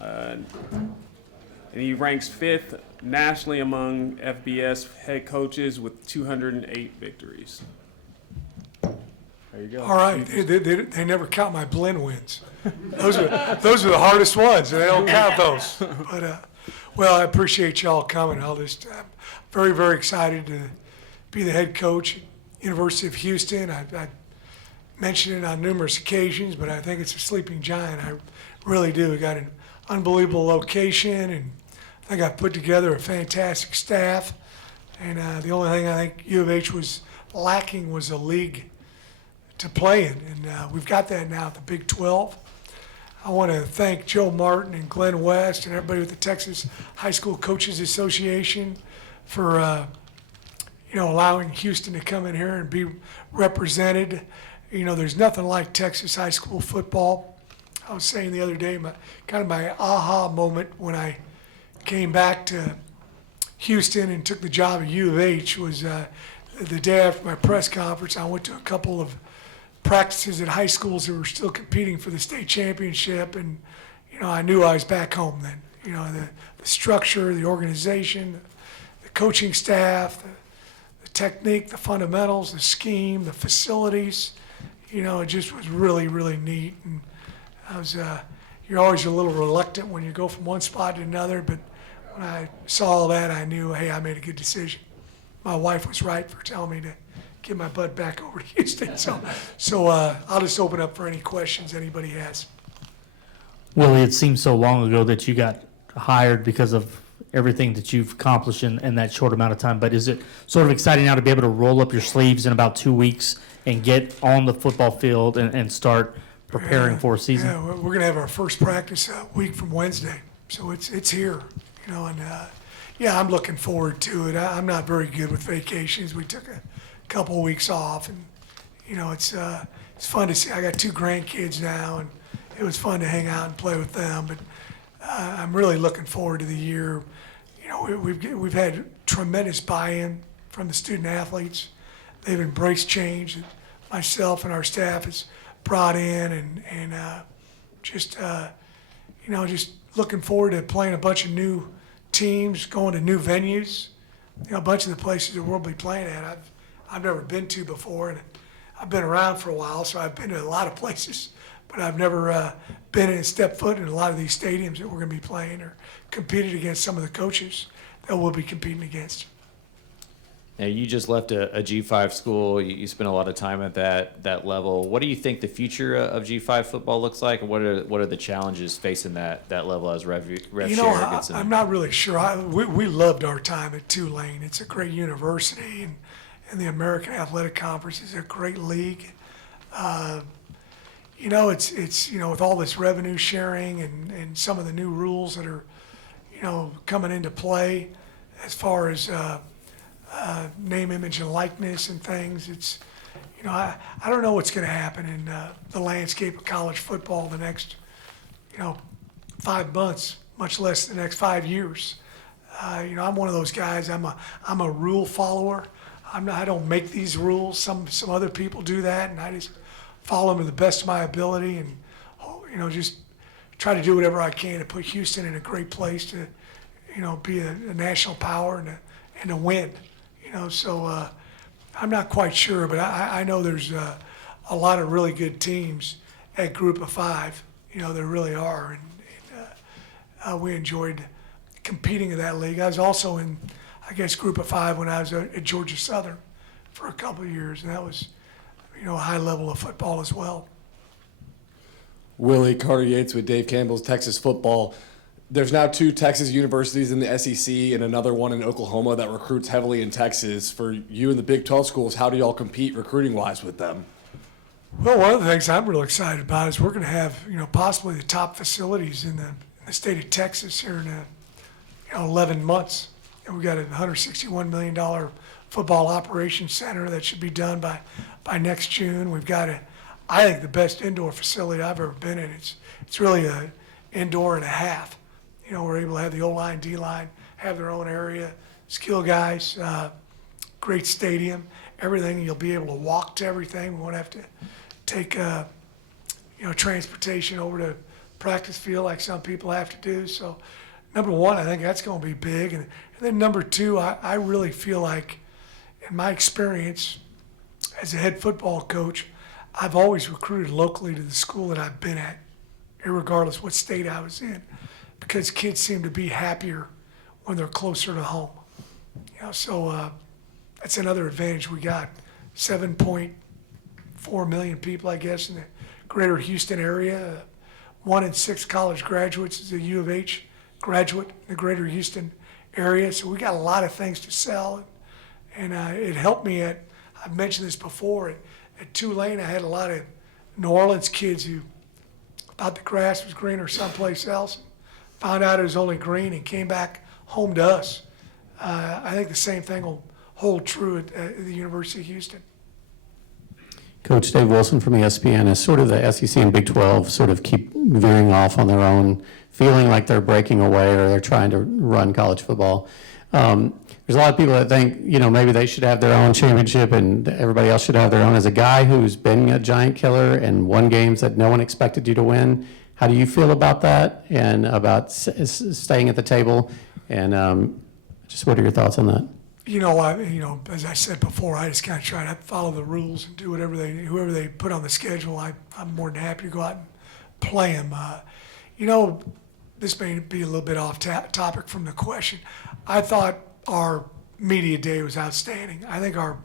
And he ranks 5th nationally among FBS head coaches with 208 victories. There you go. All right, they never count my blend wins. Those are the hardest ones, and they don't count those. But well, I appreciate y'all coming. I'm very, very excited to be the head coach at University of Houston. I mentioned it on numerous occasions, but I think it's a sleeping giant. I really do. We got an unbelievable location, and I think I've put together a fantastic staff. And the only thing I think U of H was lacking was a league to play in, and we've got that now at the Big 12. I want to thank Joe Martin and Glenn West and everybody with the Texas High School Coaches Association for allowing Houston to come in here and be represented. There's nothing like Texas high school football. I was saying the other day, my aha moment when I came back to Houston and took the job at U of H was the day after my press conference. I went to a couple of practices at high schools that were still competing for the state championship, and I knew I was back home then. The structure, the organization, the coaching staff, the technique, the fundamentals, the scheme, the facilities, it just was really, really neat. And I was you're always a little reluctant when you go from one spot to another, but when I saw all that, I knew, hey, I made a good decision. My wife was right for telling me to get my butt back over to Houston. So I'll just open up for any questions anybody has. Willie, it seems so long ago that you got hired because of everything that you've accomplished in that short amount of time, but is it sort of exciting now to be able to roll up your sleeves in about 2 weeks and get on the football field and start preparing for a season? Yeah, we're going to have our first practice a week from Wednesday, so it's here, and yeah, I'm looking forward to it. I'm not very good with vacations. We took a couple of weeks off, and it's fun to see. I got 2 grandkids now, and it was fun to hang out and play with them. But I'm really looking forward to the year. We've had tremendous buy-in from the student athletes. They've embraced change that myself and our staff has brought in, and just looking forward to playing a bunch of new teams, going to new venues. A bunch of the places that we'll be playing at, I've never been to before, and I've been around for a while, so I've been to a lot of places, but I've never been and stepped foot in a lot of these stadiums that we're going to be playing or competed against some of the coaches that we'll be competing against. Now, you just left a G5 school. You spent a lot of time at that level. What do you think the future of G5 football looks like, and what are the challenges facing that level as Rev Share gets in? I'm not really sure. We loved our time at Tulane. It's a great university, and the American Athletic Conference is a great league. It's with all this revenue sharing and some of the new rules that are, coming into play as far as name, image, and likeness and things. It's, I don't know what's going to happen in the landscape of college football the next, 5 months, much less the next 5 years. I'm one of those guys. I'm a rule follower. I don't make these rules. Some other people do that, and I just follow them to the best of my ability, and just try to do whatever I can to put Houston in a great place to, be a national power and to win. So I'm not quite sure, but I know there's a lot of really good teams at Group of 5. There really are, and we enjoyed competing in that league. I was also in, Group of 5 when I was at Georgia Southern for a couple of years, and that was, a high level of football as well. Willie, Carter Yates with Dave Campbell's Texas Football. There's now 2 Texas universities in the SEC and another one in Oklahoma that recruits heavily in Texas. For you and the Big 12 schools, how do y'all compete recruiting-wise with them? Well, one of the things I'm real excited about is we're going to have, possibly the top facilities in the state of Texas here in 11 months. And we've got a $161 million football operations center that should be done by next June. We've got I think the best indoor facility I've ever been in. It's really an indoor and a half. We're able to have the O-line, D-line, have their own area, skill guys, great stadium, everything. You'll be able to walk to everything. We won't have to take transportation over to practice field like some people have to do. So, number one, I think that's going to be big. And then number two, I really feel like, in my experience as a head football coach, I've always recruited locally to the school that I've been at, irregardless what state I was in, because kids seem to be happier when they're closer to home. So that's another advantage we got. 7.4 million people, I guess, in the greater Houston area. 1 in 6 college graduates is a U of H graduate in the greater Houston area. So we got a lot of things to sell. And it helped me I've mentioned this before, at Tulane, I had a lot of New Orleans kids who thought the grass was greener someplace else, found out it was only green, and came back home to us. I think the same thing will hold true at the University of Houston. Coach Dave Wilson from ESPN, as sort of the SEC and Big 12 sort of keep veering off on their own, feeling like they're breaking away or they're trying to run college football. There's a lot of people that think, maybe they should have their own championship and everybody else should have their own. As a guy who's been a giant killer and won games that no one expected you to win, how do you feel about that and about staying at the table? And just what are your thoughts on that? As I said before, I just kind of try to follow the rules and do whoever they put on the schedule. I'm more than happy to go out and play them. This may be a little bit off topic from the question. I thought our media day was outstanding. I think our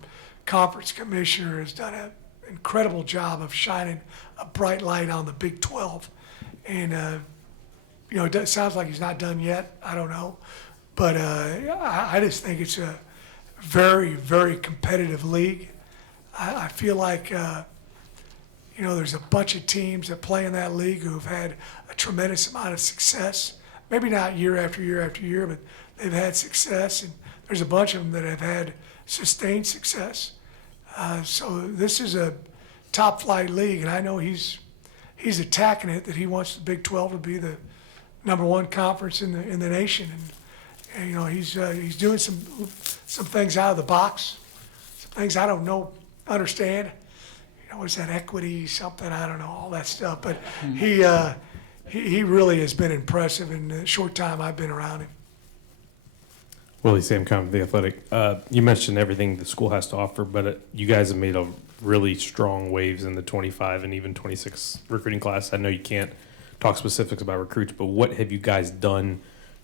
conference commissioner has done an incredible job of shining a bright light on the Big 12. And, it sounds like he's not done yet. I don't know. But I just think it's a very, very competitive league. I feel like, there's a bunch of teams that play in that league who have had a tremendous amount of success. Maybe not year after year after year, but they've had success. And there's a bunch of them that have had sustained success. So this is a top flight league, and I know he's attacking it, that he wants the Big 12 to be the number one conference in the nation. And he's doing some things out of the box, some things I don't understand. What is that, equity, something, I don't know, all that stuff. But he really has been impressive in the short time I've been around him. Willie Samcom, The Athletic. You mentioned everything the school has to offer, but you guys have made a really strong waves in the 25 and even 26 recruiting class. I know you can't talk specifics about recruits, but what have you guys done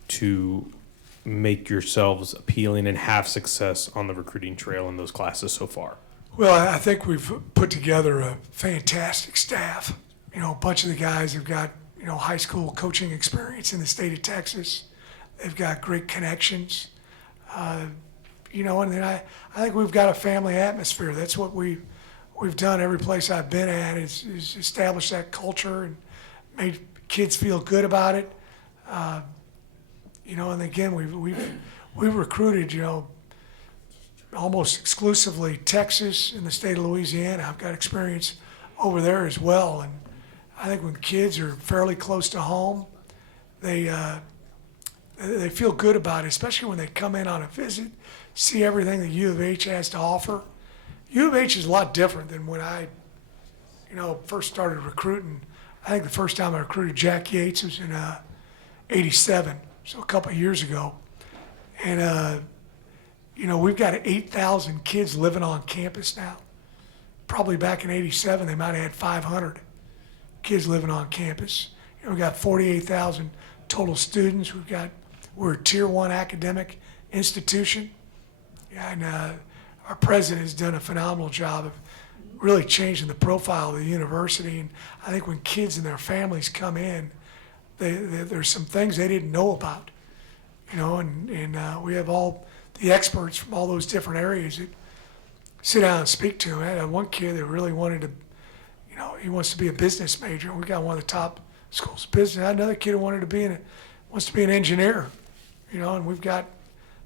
to make yourselves appealing and have success on the recruiting trail in those classes so far? Well, I think we've put together a fantastic staff. A bunch of the guys have got, high school coaching experience in the state of Texas. They've got great connections. And then I think we've got a family atmosphere. That's what we've done every place I've been at is establish that culture and made kids feel good about it. And again, we've recruited, almost exclusively Texas and the state of Louisiana. I've got experience over there as well. And I think when kids are fairly close to home, they feel good about it, especially when they come in on a visit, see everything that U of H has to offer. U of H is a lot different than when I, first started recruiting. I think the first time I recruited Jack Yates was in '87, so a couple of years ago. And, we've got 8,000 kids living on campus now. Probably back in '87, they might have had 500 kids living on campus. We've got 48,000 total students. We're a tier 1 academic institution. And our president has done a phenomenal job of really changing the profile of the university. And I think when kids and their families come in, there's some things they didn't know about, and we have all the experts from all those different areas that sit down and speak to them. I had one kid that really wanted to, he wants to be a business major. We got one of the top schools of business. I had another kid who wants to be an engineer, and we've got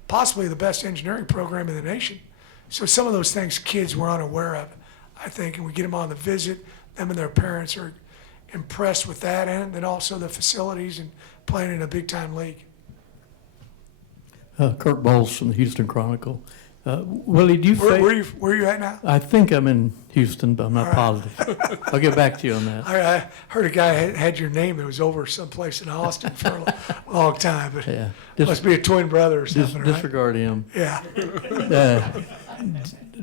possibly the best engineering program in the nation. So some of those things kids were unaware of, I think, and we get them on the visit. Them and their parents are impressed with that, and then also the facilities and playing in a big-time league. Kirk Bowles from the Houston Chronicle. Willie, do you Where you at now? I think I'm in Houston, but I'm not positive. I'll get back to you on that. I heard a guy had your name that was over someplace in Austin for a long time, but Yeah. must be a twin brother or something, right? Disregard him. Yeah.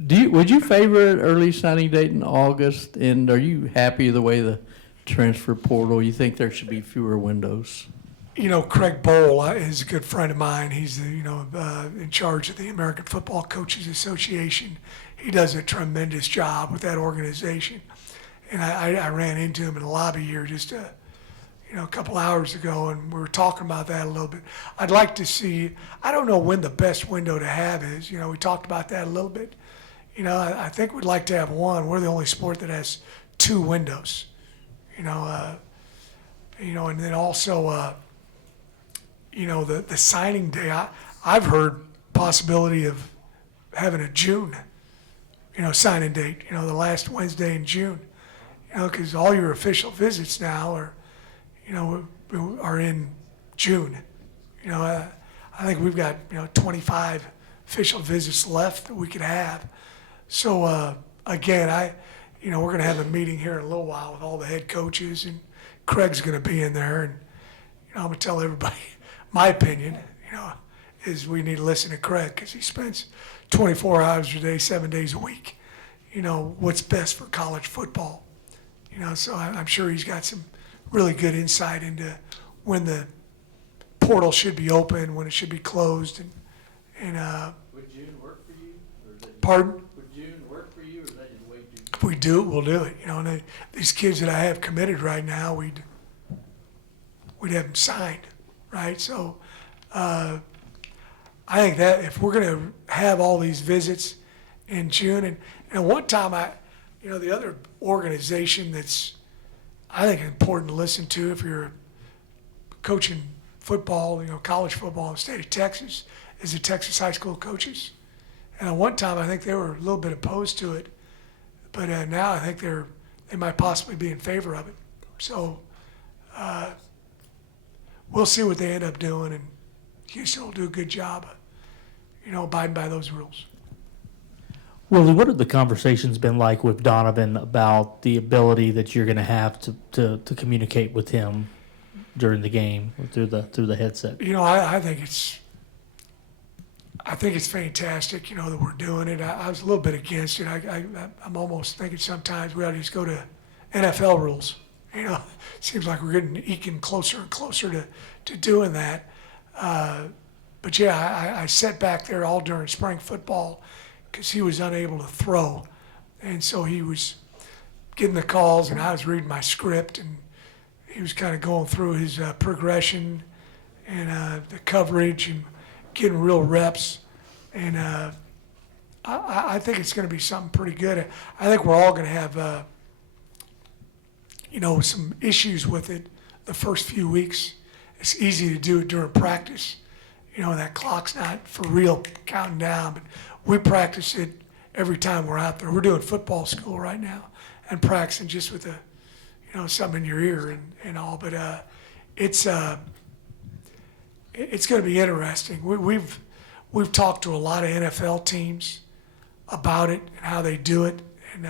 Would you favor an early signing date in August? And are you happy the way the transfer portal? You think there should be fewer windows? You know, Craig Bowl is a good friend of mine. He's in charge of the American Football Coaches Association. He does a tremendous job with that organization. And I ran into him in the lobby here just a couple hours ago, and we were talking about that a little bit. I'd like to see, I don't know when the best window to have is. We talked about that a little bit. I think we'd like to have one. We're the only sport that has 2 windows. And then also, the signing day. I've heard possibility of having a June, signing date. The last Wednesday in June. Because all your official visits now are in June. I think we've got 25 official visits left that we could have. So again, we're going to have a meeting here in a little while with all the head coaches, and Craig's going to be in there, and I'm going to tell everybody my opinion. Is we need to listen to Craig because he spends 24 hours a day, 7 days a week. What's best for college football. So I'm sure he's got some really good insight into when the portal should be open, when it should be closed, and Would June work for you? Or is that pardon. Would June work for you, or is that just way too? If we do it, we'll do it. And these kids that I have committed right now, we'd have them signed, right? So I think that if we're going to have all these visits in June, and one time the other organization that's I think important to listen to if you're coaching football, college football in the state of Texas, is the Texas high school coaches. And at one time, I think they were a little bit opposed to it, but now I think they might possibly be in favor of it. So we'll see what they end up doing, and Houston will do a good job of, abiding by those rules. Willie, what have the conversations been like with Donovan about the ability that you're going to have to communicate with him during the game or through the headset? I think it's fantastic, that we're doing it. I was a little bit against it. I'm almost thinking sometimes we ought to just go to NFL rules. It seems like we're eking closer and closer to doing that. But yeah, I sat back there all during spring football because he was unable to throw. And so he was getting the calls, and I was reading my script, and he was kind of going through his progression and the coverage and getting real reps. And I think it's going to be something pretty good. I think we're all going to have, some issues with it the first few weeks. It's easy to do it during practice. That clock's not for real counting down, but we practice it every time we're out there. We're doing football school right now and practicing just with something in your ear and all. But it's going to be interesting. We've talked to a lot of NFL teams about it and how they do it, and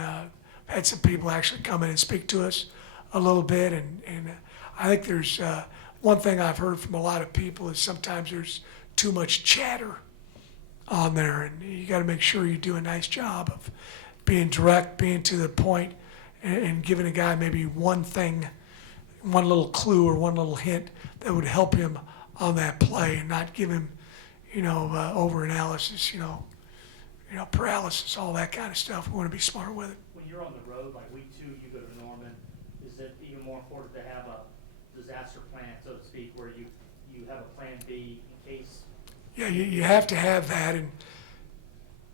had some people actually come in and speak to us a little bit. And I think there's one thing I've heard from a lot of people is sometimes there's too much chatter on there, and you got to make sure you do a nice job of being direct, being to the point, and giving a guy maybe one thing, one little clue or one little hint that would help him on that play, and not give him, over-analysis, paralysis, all that kind of stuff. We want to be smart with it. When you're on the road, like week 2, you go to Norman, is it even more important to have a disaster plan, so to speak, where you have a plan B in case? Yeah, you have to have that, and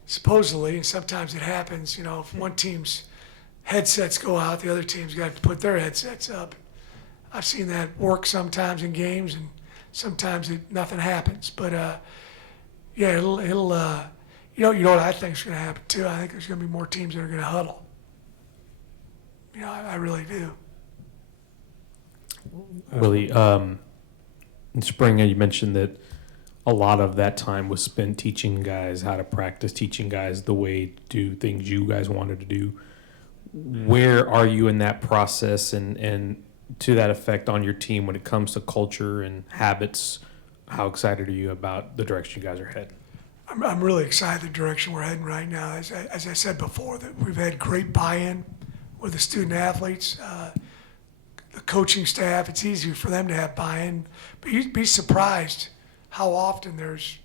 supposedly, and sometimes it happens, if one team's headsets go out, the other team's got to put their headsets up. I've seen that work sometimes in games, and sometimes nothing happens. But yeah, it'll you know what I think is going to happen too? I think there's going to be more teams that are going to huddle. I really do. Willie, in spring, you mentioned that a lot of that time was spent teaching guys how to practice, teaching guys the way to do things you guys wanted to do. Where are you in that process and to that effect on your team when it comes to culture and habits? How excited are you about the direction you guys are heading? I'm really excited the direction we're heading right now. As I said before, that we've had great buy-in with the student athletes, the coaching staff. It's easier for them to have buy-in, but you'd be surprised how often there's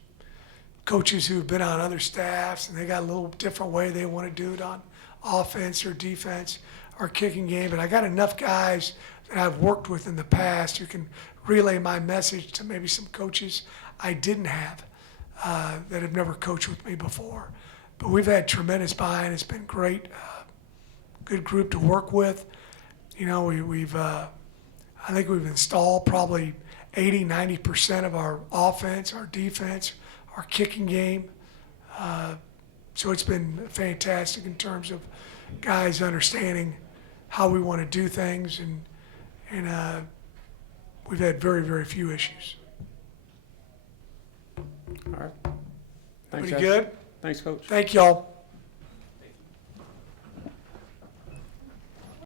coaches who've been on other staffs and they got a little different way they want to do it on offense or defense or kicking game. But I got enough guys that I've worked with in the past who can relay my message to maybe some coaches I didn't have that have never coached with me before. But we've had tremendous buy-in. It's been great. Good group to work with. You know, we've I think we've installed probably 80-90% of our offense, our defense, our kicking game. So it's been fantastic in terms of guys understanding how we want to do things, and we've had very, very few issues. All right. Thanks, Pretty Jeff. good? Thanks, Coach. Thank y'all.